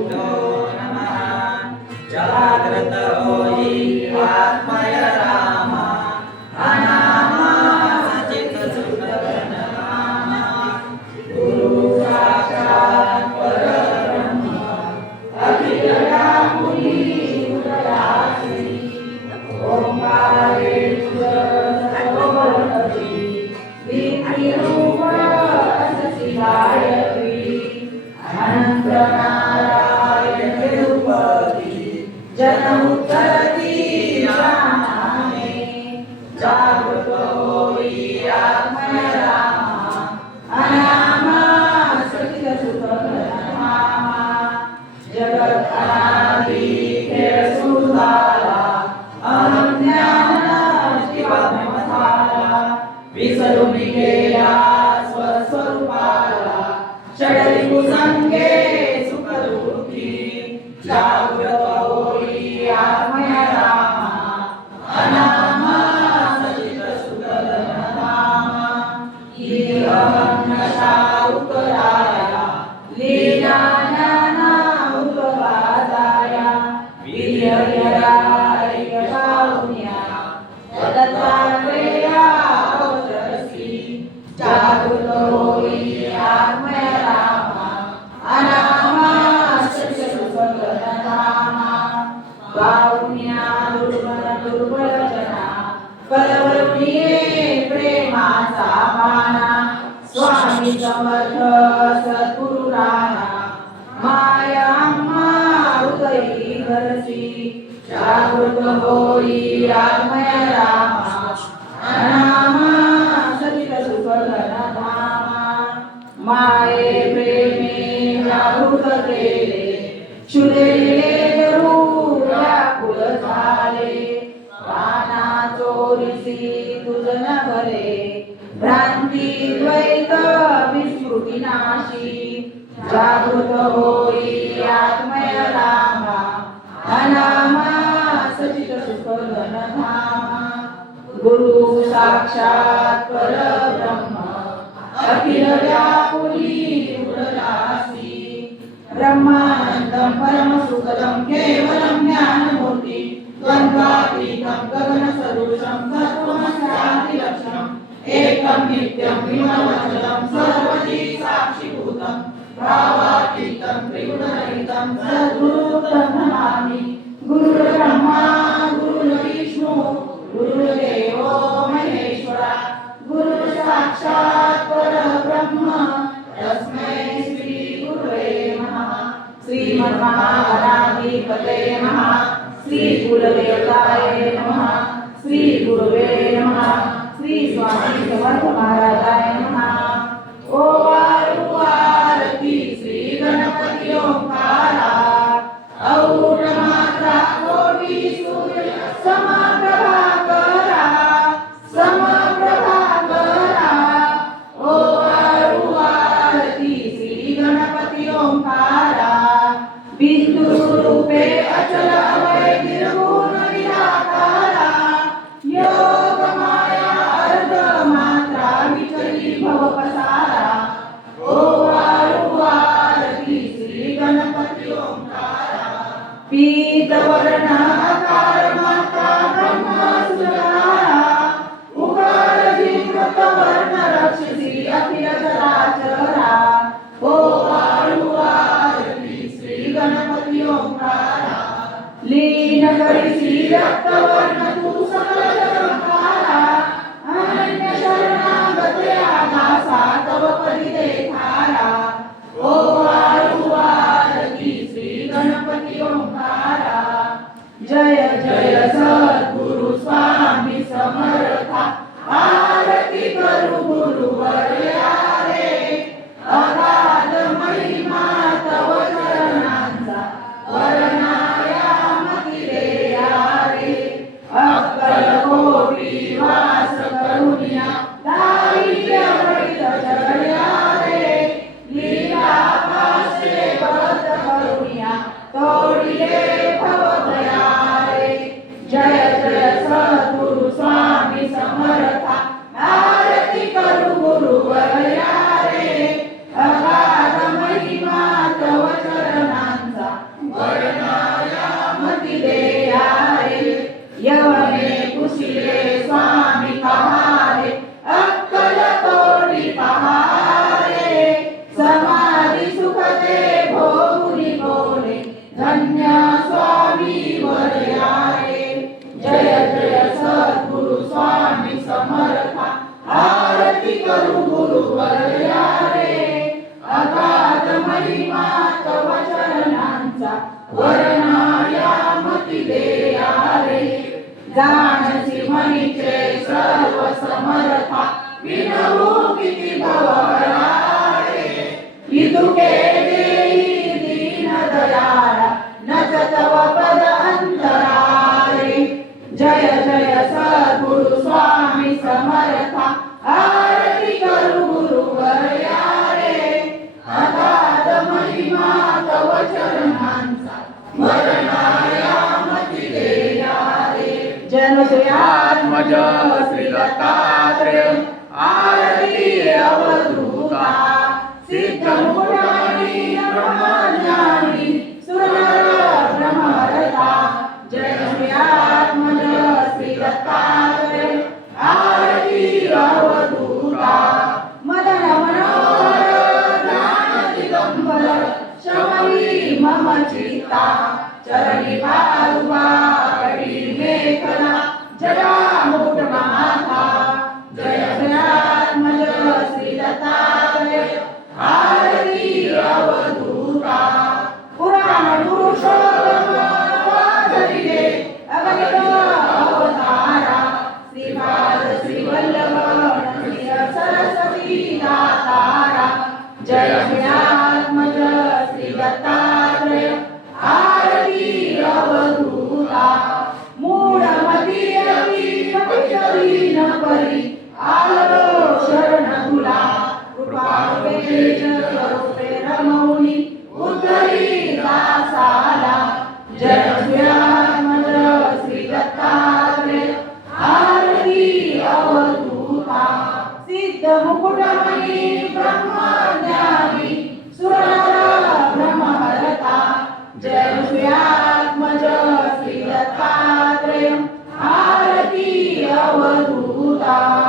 गुरुभ्यो नमः। जाग्रत होई आत्मय रामा, अनामा सचित सुखगण नामा। गुरु साक्षात् परब्रह्म, अखिल व्यापुरी उदयासी। ओंकारेश्वर सर्वव्यापी, विधिरूप असि गायत्री। अनंत नारायण तिरुपति, जन्म उत्पत्ति जाने। जागृत होई आत्मय रामा, अनामा सचित सुखगण नामा। जगत अनादि खेळ सुधारा, अहं ज्ञान शिवात्मधारा। विसरून गेला स्वस्वरूपाला, षडरिपु संगे सुख दुःखी। जागृत होई आत्मय रामा, अनामा सचित सुखगण नामा। ही अहं नशा उतराया, लीला ज्ञाना उपवादाया। वीर्यया यशा पुण्या, तदत्तात्रेया अवतरसि। जागृत होई आत्मय रामा, अनामा सचित सुखगण नामा। बाहुन्या दुर्बल जना, कलवरुनिये प्रेमाचा बाणा। स्वामी समर्थ सद्गुरु राणा, माया आम्हा हृदयी धरसी। जागृत होई आत्मय रामा, अनामा सचित सुखगण नामा। माये प्रेमे व्याहृत केले, क्षुदेले रूप व्याकुळ झाले। प्राणा चोरिसी तुझ न भरे, भ्रांती द्वैत विस्मृती नाशी। जागृत होई आत्मय रामा, अनामा सचित सुखगण नामा। गुरु साक्षात् परब्रह्म, अखिल व्यापुरी उदयासी। ब्रह्मानंदं परमसुखदं केवलं ज्ञानमूर्ति। द्वन्द्वातीतं गगनसदृशं तत्त्वमस्यादिलक्ष्यम्। एकं नित्यं विमलमचलं सर्वधी साक्षिभूतं। भावातीतं त्रिगुणरहितं सद्गुरुं नमामि। गुरुर्ब्रह्मा गुरुर्विष्णु, गुरुर्देवो महेश्वरा। गुरु साक्षात् परब्रह्म, तस्मै श्री गुरुवे नमः। श्रीमन्महागणाधिपतये नमः। श्री कुलदेवताय नमः। श्री गुरुवे नमः। श्री स्वामी समर्थ महाराजाय नमः। ओम आरती श्री गणपती ओंकारा। औढ मात्रा कोटी सूर्य समप्रभा करा, समप्रभा करा। ओम आरती श्री गणपती ओंकारा। बिंदु रूपे अचल अभय निर्गुण निराकारा। योग माया अर्ध मात्रा विचली भव पसारा। ओम आरती श्री गणपती ओंकारा। पीत वर्ण आकार माता ब्रह्म सुरारा। उकार जिन्मत वर्ण रक्षसी अखिल चराचरा। ओम आरती श्री गणपती ओंकारा। लीन करिसी रक्त वर्ण तू सकल जगत्कारा। अनन्य शरणागते आभासा तव पदी देखारा। ओम आरती श्री गणपती ओंकारा। जय जय सद्गुरु स्वामी समर्था। आरती करू गुरुवर्या रे, अगाध महिमा तव चरणांचा वर्णाया मती रे. मति दे रे यवने कुशिले स्वामी कहारे अक्कल तोडी पहारे समाधी सुख दे भोगुनी बोले धन्य स्वामी वरयारे जय जय सद्गुरु स्वामी समर्था आरती करू गुरु वरयारे अगाध महिमा तव चरणांचा वर्णाया मती दे रे जाणसी म्हणीचे सर्व समर्था विनवू किती भवरारे इतुके देई दीन दयाळा नच तव पद अंतरारे जय जय सद्गुरु स्वामी समर्था आरती करू गुरु वरयारे अगाध महिमा तव चरणांचा वर्णाया मती दे रे जनुसुयात्मज श्री दत्तात्रेय आरती अवधूता सिद्ध मुकुटानी ब्रह्मज्ञानी सुरनर ब्रह्मरता जनुसुयात्मज श्री दत्तात्रेय आरती अवधूता मदन मनोहर ज्ञान दिगंबर शमवी मम चित्ता चरणी पादुका कटी मेखला जया मुकुट माथा जय जयात्मज श्री दत्तात्रेय आरती अवधूता पुराण पुरुषोत्तम धरिले अगणित अवतारा श्रीपाद श्री वल्लभ श्री सरस्वती दातारा जय जयात्मज श्री दत्तात्रेय आरती अवधूता मूढमती अति कपिशरीन परी आलव